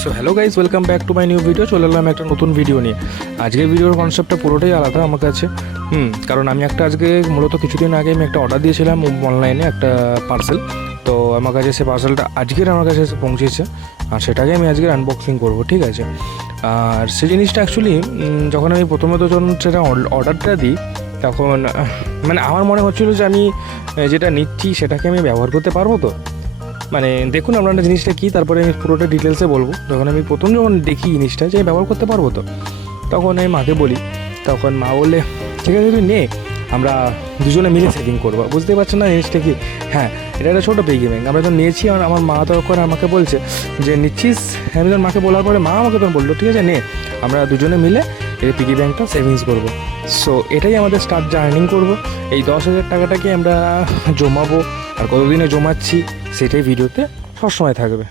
So hello guys, welcome back to my new video. চলে এলাম একটা নতুন ভিডিও নিয়ে। আজকের ভিডিওর কনসেপ্টটা পুরোটাই আলাদা আমার কাছে। কারণ আমি আজকে মূলত কিছুদিন আগে আমি একটা অর্ডার দিয়েছিলাম অনলাইনে, একটা পার্সেল। তো আমার কাছে সে পার্সেলটা আমার কাছে এসে পৌঁছেছে, আর সেটাকে আমি আজকে আনবক্সিং করবো, ঠিক আছে। আর সেই জিনিসটা অ্যাকচুয়ালি যখন আমি প্রথমত যখন সেটা অর্ডারটা দিই, তখন মানে আমার মনে হচ্ছিলো যে আমি যেটা নিচ্ছি সেটাকে আমি ব্যবহার করতে পারবো তো। মানে দেখুন আপনারা জিনিসটা কী, তারপরে আমি পুরোটা ডিটেলসে বলবো। যখন দেখি জিনিসটা যে ব্যবহার করতে পারবো তো, তখন আমি মাকে বলি। তখন মা বললে, ঠিক আছে তুই নে, আমরা দুজনে মিলে সেভিং করবো। বুঝতেই পারছেন না জিনিসটা কি? হ্যাঁ, এটা একটা ছোটো পিগি ব্যাংক আমরা তো নিয়েছি। আর আমার মা তখন আমাকে বলছে যে নিচ্ছিস। আমি তখন মাকে বলার পরে মা আমাকে তখন বললো, ঠিক আছে নে, আমরা দুজনে মিলে এই পিগি ব্যাংকটা সেভিংস করবো। সো এটাই আমাদের স্টার্ট জার্নিং করবো। এই 10,000 টাকাটাকে আমরা জমাবো, আর কতদিনে জমাচ্ছি সেটাই ভিডিওতে সবসময় থাকবে।